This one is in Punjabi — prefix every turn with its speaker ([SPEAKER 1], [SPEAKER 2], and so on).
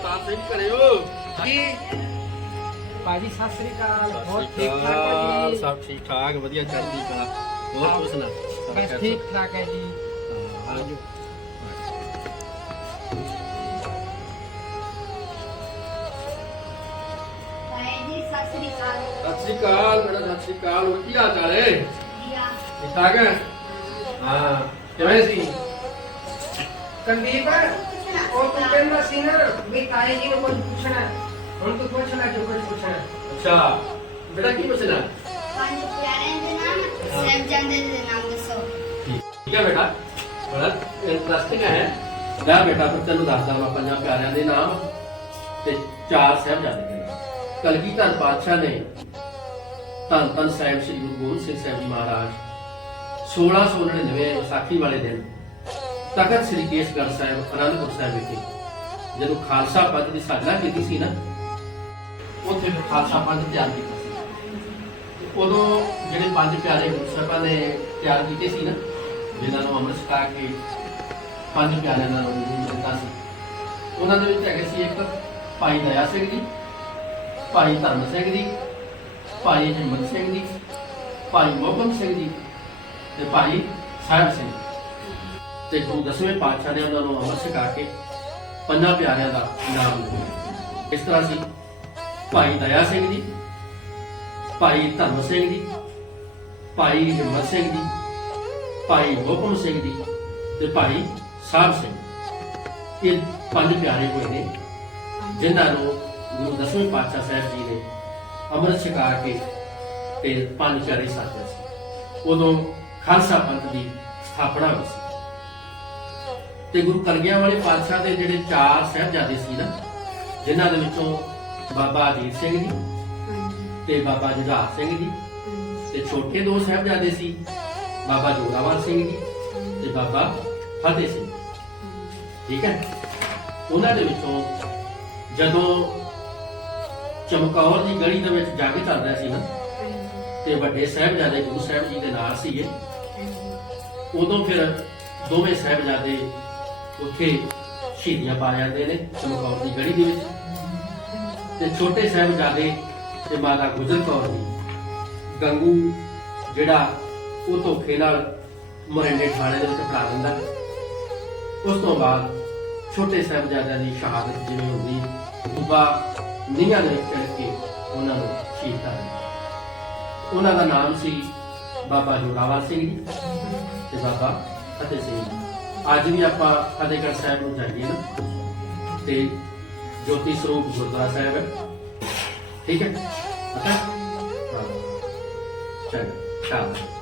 [SPEAKER 1] ਅਵਤਾਰ ਸਿੰਘ ਕਰਿਓ।
[SPEAKER 2] ਜੀ ਭਾਜੀ ਸਤਿ ਸ੍ਰੀ ਅਕਾਲ।
[SPEAKER 1] ਸਤਿ
[SPEAKER 2] ਠੀਕ
[SPEAKER 1] ਸ਼੍ਰੀ
[SPEAKER 2] ਠਾਕ
[SPEAKER 1] ਅਕਾਲ,
[SPEAKER 2] ਹੈ ਜੀ?
[SPEAKER 1] ਸਭ ਠੀਕ ਠਾਕ ਵਧੀਆ ਚੜ੍ਹਦੀ ਕਲਾ ਹੋਰ ਕੁਛ ਨਾ?
[SPEAKER 2] ਬਸ ਠੀਕ ਠਾਕ ਹੈ ਜੀ।
[SPEAKER 1] ਆਜੋ।
[SPEAKER 3] ਸਤਿ ਸ੍ਰੀ ਅਕਾਲ।
[SPEAKER 1] ਸਤਿ ਸ਼੍ਰੀ ਅਕਾਲ ਮੇਰਾ ਸਤਿ ਸ਼੍ਰੀ ਅਕਾਲ। ਹੋਰ ਕੀ ਹਾਲ ਚਾਲ ਹੈ? ਠੀਕ ਠਾਕ ਹੈ? ਹਾਂ ਕਿਵੇਂ ਸੀ?
[SPEAKER 2] ਕੰਦੀਪ ਉਹ ਤੂੰ ਕਹਿੰਦਾ ਸੀ ਨਾ ਵੀ ਤਾਏ ਜੀ ਨੂੰ ਕੁਝ ਪੁੱਛਣਾ ਹੁਣ ਤੂੰ ਪੁੱਛ ਲੈ ਜੋ ਕੁਝ ਪੁੱਛਣਾ
[SPEAKER 1] ਅੱਛਾ ਬੇਟਾ ਕੀ ਪੁੱਛਣਾ?
[SPEAKER 3] ਪੰਜ ਪਿਆਰਿਆਂ ਦੇ ਨਾਮ ਸਾਹਿਬਜ਼ਾਦੇ ਦੇ ਨਾਮ ਦੱਸੋ।
[SPEAKER 1] ਠੀਕ ਹੈ ਬੇਟਾ। ਬੜਾ ਇੰਟਰਸਟਿੰਗ ਹੈ। ਲੈ ਬੇਟਾ ਫਿਰ ਤੈਨੂੰ ਦੱਸਦਾ ਮੈਂ ਪੰਜਾਂ ਪਿਆਰਿਆਂ ਦੇ ਨਾਮ ਤੇ ਚਾਰ ਸਾਹਿਬਜ਼ਾਦੇ ਦੇ ਨਾਮ ਕਲਗੀਧਰ ਪਾਤਸ਼ਾਹ ਨੇ ਧੰਨ ਧੰਨ ਸਾਹਿਬ ਸ੍ਰੀ ਗੁਰੂ ਗੋਬਿੰਦ ਸਿੰਘ ਸਾਹਿਬ ਜੀ ਮਹਾਰਾਜ 1699 ਵਿਸਾਖੀ ਵਾਲੇ ਦਿਨ ਤਖਤ ਸ੍ਰੀ ਕੇਸਗੜ੍ਹ ਸਾਹਿਬ, ਅਨੰਦਪੁਰ ਸਾਹਿਬ ਵਿਖੇ। ਜਦੋਂ ਖਾਲਸਾ ਪੰਥ ਦੀ ਸਾਜਨਾ ਕੀਤੀ ਸੀ ਨਾ, ਉੱਥੇ ਫਿਰ ਖਾਲਸਾ ਪੰਥ ਤਿਆਰ ਕੀਤਾ ਸੀ। ਉਦੋਂ ਜਿਹੜੇ ਪੰਜ ਪਿਆਰੇ ਗੁਰੂ ਸਾਹਿਬਾਂ ਨੇ ਤਿਆਰ ਕੀਤੇ ਸੀ ਨਾ, ਜਿਨ੍ਹਾਂ ਨੂੰ ਅੰਮ੍ਰਿਤ ਛਕਾ ਕੇ ਪੰਜ ਪਿਆਰਿਆਂ ਦਾ ਨਾਮ ਦਿੱਤਾ ਸੀ, ਉਹਨਾਂ ਦੇ ਵਿੱਚ ਹੈਗੇ ਸੀ ਇੱਕ ਭਾਈ ਦਇਆ ਸਿੰਘ ਜੀ, ਭਾਈ ਧਰਮ ਸਿੰਘ ਜੀ, ਭਾਈ ਹਿੰਮਤ ਸਿੰਘ ਜੀ, ਭਾਈ ਮੋਹਕਮ ਸਿੰਘ ਜੀ ਤੇ ਭਾਈ ਸਾਹਿਬ ਸਿੰਘ ਤੇ ਗੁਰੂ ਦਸਵੇਂ ਪਾਤਸ਼ਾਹ ਨੇ ਉਹਨਾਂ ਨੂੰ ਅੰਮ੍ਰਿਤ ਛਕਾ ਕੇ ਪੰਜਾਂ ਪਿਆਰਿਆਂ ਦਾ ਨਾਮ ਲਿਖਿਆ ਇਸ ਤਰ੍ਹਾਂ ਸੀ ਭਾਈ ਦਇਆ ਸਿੰਘ ਜੀ, ਭਾਈ ਧਰਮ ਸਿੰਘ ਜੀ, ਭਾਈ ਹਿੰਮਤ ਸਿੰਘ ਜੀ, ਭਾਈ ਹੁਕਮ ਸਿੰਘ ਜੀ ਤੇ ਭਾਈ ਸਾਹਿਬ ਸਿੰਘ। ਇਹ ਪੰਜ ਪਿਆਰੇ ਹੋਏ ਨੇ, ਜਿਨ੍ਹਾਂ ਨੂੰ ਗੁਰੂ ਦਸਵੇਂ ਪਾਤਸ਼ਾਹ ਸਾਹਿਬ ਜੀ ਨੇ ਅੰਮ੍ਰਿਤ ਛਕਾ ਕੇ ਤੇ ਪੰਜ ਪਿਆਰੇ ਸਾਜਿਆ ਸੀ। ਉਦੋਂ ਖਾਲਸਾ ਪੰਥ ਦੀ ਸਥਾਪਨਾ ਹੋਈ ਸੀ। ਤੇ ਗੁਰੂ ਕਲਗੀਆਂ ਵਾਲੇ ਪਾਤਸ਼ਾਹ ਦੇ ਜਿਹੜੇ ਚਾਰ ਸਾਹਿਬਜ਼ਾਦੇ ਸੀ ਨਾ ਜਿਨ੍ਹਾਂ ਦੇ ਵਿੱਚੋਂ ਬਾਬਾ ਅਜੀਤ ਸਿੰਘ ਜੀ ਤੇ ਬਾਬਾ ਜੁਝਾਰ ਸਿੰਘ ਜੀ ਤੇ ਛੋਟੇ ਦੋ ਸਾਹਿਬਜ਼ਾਦੇ ਸੀ ਬਾਬਾ ਜੋਰਾਵਰ ਸਿੰਘ ਜੀ ਤੇ ਬਾਬਾ ਫਤਿਹ ਸਿੰਘ ਠੀਕ ਹੈ? ਉਹਨਾਂ ਦੇ ਵਿੱਚੋਂ ਜਦੋਂ ਚਮਕੌਰ ਦੀ ਗਲੀ ਦੇ ਵਿੱਚ ਜੰਗ ਚੱਲ ਰਿਹਾ ਸੀ ਨਾ ਤੇ ਵੱਡੇ ਸਾਹਿਬਜ਼ਾਦੇ ਗੁਰੂ ਸਾਹਿਬ ਜੀ ਦੇ ਨਾਲ ਸੀਗੇ ਉਦੋਂ ਫਿਰ ਦੋਵੇਂ ਸਾਹਿਬਜ਼ਾਦੇ ਉੱਥੇ ਸ਼ਹੀਦੀਆਂ ਪਾ ਜਾਂਦੇ ਨੇ ਚਮਕੌਰ ਦੀ ਗੜੀ ਦੇ ਵਿੱਚ। ਤੇ ਛੋਟੇ ਸਾਹਿਬਜ਼ਾਦੇ ਤੇ ਮਾਤਾ ਗੁਜਰ ਕੌਰ ਜੀ, ਗੰਗੂ ਜਿਹੜਾ ਉਹ ਧੋਖੇ ਨਾਲ ਮੋਰਿੰਡੇ ਥਾਣੇ ਦੇ ਵਿੱਚ ਫੜਾ ਦਿੰਦਾ। ਉਸ ਤੋਂ ਬਾਅਦ ਛੋਟੇ ਸਾਹਿਬਜ਼ਾਦਿਆਂ ਦੀ ਸ਼ਹਾਦਤ ਜਿਵੇਂ ਹੁੰਦੀ ਬੁੱਬਾ ਨੀਹਾਂ ਦੇ ਵਿੱਚ ਚੜ ਕੇ ਉਹਨਾਂ ਨੂੰ ਸ਼ਹੀਦ ਕਰ ਦਿੱਤਾ ਉਹਨਾਂ ਦਾ ਨਾਮ ਸੀ ਬਾਬਾ ਜੋਰਾਵਰ ਸਿੰਘ ਜੀ ਤੇ ਬਾਬਾ ਫਤਿਹ ਸਿੰਘ ਜੀ। ਅੱਜ ਵੀ ਆਪਾਂ ਫਤਿਹਗੜ੍ਹ ਸਾਹਿਬ ਨੂੰ ਜਾਈਏ ਨਾ। ਤੇ ਜੋਤੀ ਸਰੂਪ ਗੁਰਦੁਆਰਾ ਸਾਹਿਬ ਹੈ। ਠੀਕ ਹੈ? ਪਤਾ ਹਾਂ। ਸ਼ਾਬਾਸ਼